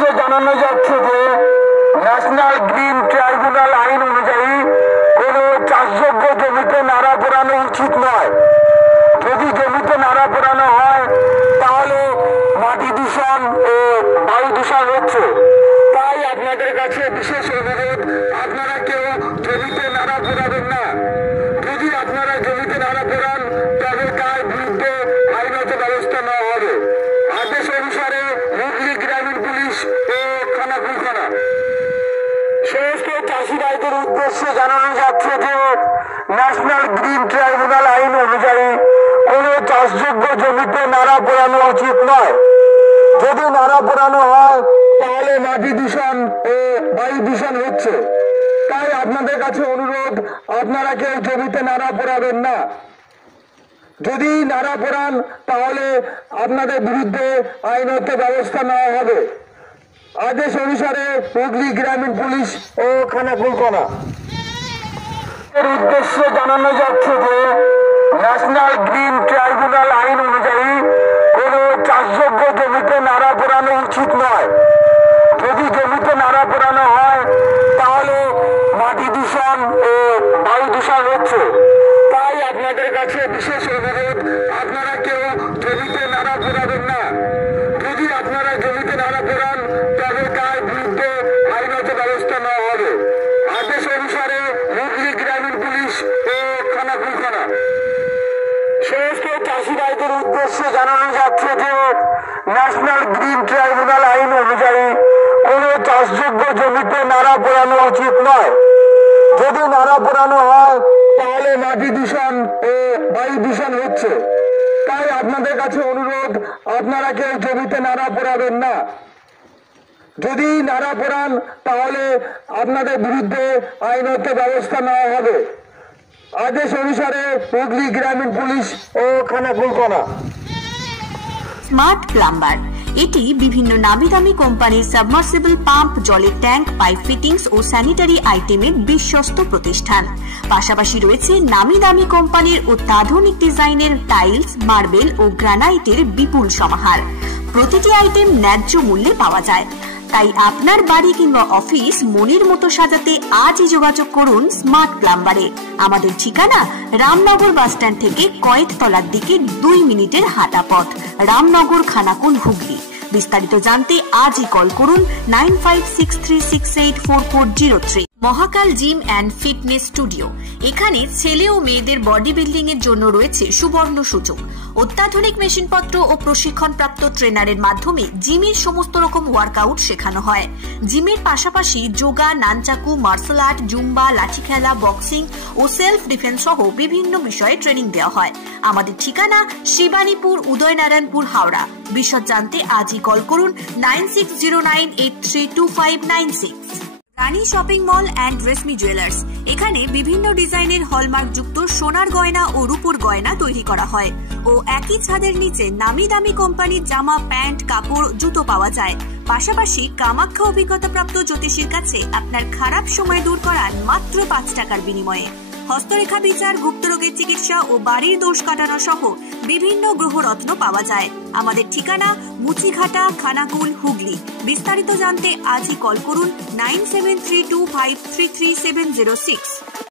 উদ্দেশ্যে জানানো যাচ্ছে যে ন্যাশনাল গ্রিন ট্রাইব্যুনাল আইন অনুযায়ী কোনো চাষযোগ্য জমিতে নাড়া পোড়ানো উচিত নয়। যদি জমিতে নাড়া পোড়ানো হয় তাহলে মাটি দূষণ ও বায়ু দূষণ হচ্ছে। তাই আপনাদের কাছে বিশেষ অনুরোধ, আপনারা কেউ জমিতে নাড়া পোড়াবেন না। যদি আপনারা জমিতে নাড়া পোড়ান তবে তার বিরুদ্ধে আইনত ব্যবস্থা নেওয়া হবে। আদেশ অনুসারে হুগলি গ্রামীণ পুলিশ ও খানাকুল থানা। সমস্ত চাষি ভাইদের উদ্দেশ্যে জানানো যাচ্ছে যে ন্যাশনাল গ্রিন ট্রাইব্যুনাল আইন অনুযায়ী কোনো চাষযোগ্য জমিতে নাড়া পোড়ানো উচিত নয়। যদি নাড়া পোড়ানো হয় তাহলে মাটি দূষণ ও বায়ু দূষণ হচ্ছে। তাই আপনাদের কাছে অনুরোধ, আপনারা কেউ জমিতে নাড়া পোড়াবেন না। যদি নাড়া পোড়ান তাহলে আপনাদের বিরুদ্ধে আইনত ব্যবস্থা নেওয়া হবে। আদেশ অনুসারে হুগলি গ্রামীণ পুলিশ ও খানাকুল থানা। এর উদ্দেশ্যে জানানো যাচ্ছে যে ন্যাশনাল গ্রিন ট্রাইব্যুনাল আইন অনুযায়ী কোনো চাষযোগ্য জমিতে নাড়া পোড়ানো উচিত নয়। যদি জমিতে নাড়া পোড়ানো হয় তাহলে মাটি দূষণ ও বায়ু দূষণ হচ্ছে। তাই আপনাদের কাছে বিশেষ অনুরোধ, আপনারা কেউ জমিতে নাড়া পোড়াবেন না। যদি আপনারা জমিতে নাড়া পোড়ান তবে তার বিরুদ্ধে আইনত ব্যবস্থা নেওয়া হবে। আদেশ অনুসারে হুগলি গ্রামীণ পুলিশ ও খানাকুল থানা। সমস্ত চাষি ভাইদের উদ্দেশ্যে জানানো যাচ্ছে যে ন্যাশনাল গ্রিন ট্রাইব্যুনাল আইন অনুযায়ী কোনো চাষযোগ্য জমিতে নাড়া পোড়ানো উচিত নয়। যদি নাড়া পোড়ানো হয় তাহলে মাটি দূষণ ও বায়ু দূষণ হচ্ছে। তাই আপনাদের কাছে অনুরোধ, আপনারা কেউ জমিতে নাড়া পোড়াবেন না। যদি নাড়া পোড়ান তাহলে আপনাদের বিরুদ্ধে আইনত ব্যবস্থা নেওয়া হবে। আদেশ অনুসারে হুগলি গ্রামীণ পুলিশ ও খানাকুল থানা। স্মার্ট প্লাম্বার এটি বিভিন্ন নামি দামি কোম্পানির সাবমার্সিবল পাম্প, জলের ট্যাঙ্ক, পাইপ ফিটিংস ও স্যানিটারি আইটেমের বিশ্বস্ত প্রতিষ্ঠান। পাশাপাশি রয়েছে নামি দামি কোম্পানির অত্যাধুনিক ডিজাইনের টাইলস, মার্বেল ও গ্রানাইটের বিপুল সমাহার। প্রতিটি আইটেম ন্যায্য মূল্যে পাওয়া যায়। তাই আপনার বাড়ি কিংবা অফিস মনের মতো সাজাতে আজই যোগাযোগ করুন স্মার্ট প্লাম্বারে। আমাদের ঠিকানা রামনগর বাসস্ট্যান্ড থেকে কয়েকতলার দিকে 2 মিনিটের হাঁটা পথ, রামনগর, খানাকুল, হুগলি। বিস্তারিত জানতে আজই কল করুন 9563684403। মহাকাল জিম অ্যান্ড ফিটনেস স্টুডিও। এখানে ছেলে ও মেয়েদের বডি বিল্ডিং এর জন্য রয়েছে সুবর্ণ সুযোগ। অত্যাধুনিক মেশিনপত্র ও প্রশিক্ষণপ্রাপ্ত ট্রেনারের মাধ্যমে জিমের সমস্ত রকম ওয়ার্কআউট শেখানো হয়। জিমের পাশাপাশি yoga, nunchaku, martial art, Zumba, লাঠি খেলা, বক্সিং ও সেলফ ডিফেন্স সহ বিভিন্ন বিষয়ে ট্রেনিং দেওয়া হয়। আমাদের ঠিকানা শিবানীপুর, উদয়নারায়ণপুর, হাওড়া। বিশদ জানতে আজই কল করুন 9609832596। Rani shopping mall and Reshmi jewellers. এখানে বিভিন্ন ডিজাইনের হলমার্ক যুক্ত সোনার গয়না ও রূপোর গয়না তৈরি করা হয় ও একই ছাদের নিচে নামি দামি কোম্পানির জামা, প্যান্ট, কাপড়, জুতো পাওয়া যায়। পাশাপাশি কামাখ্যা অভিজ্ঞতাপ্রাপ্ত জ্যোতিষীর কাছে আপনার খারাপ সময় দূর করান মাত্র 5 টাকার বিনিময়ে। হস্তরেখা বিচার, গুপ্তরোগের চিকিৎসা ও বাড়ির দোষ কাটানো সহ বিভিন্ন গ্রহরত্ন পাওয়া যায়। আমাদের ঠিকানা মুচিঘাটা, খানাকুল, হুগলি। বিস্তারিত জানতে আজই কল করুন 9732533706।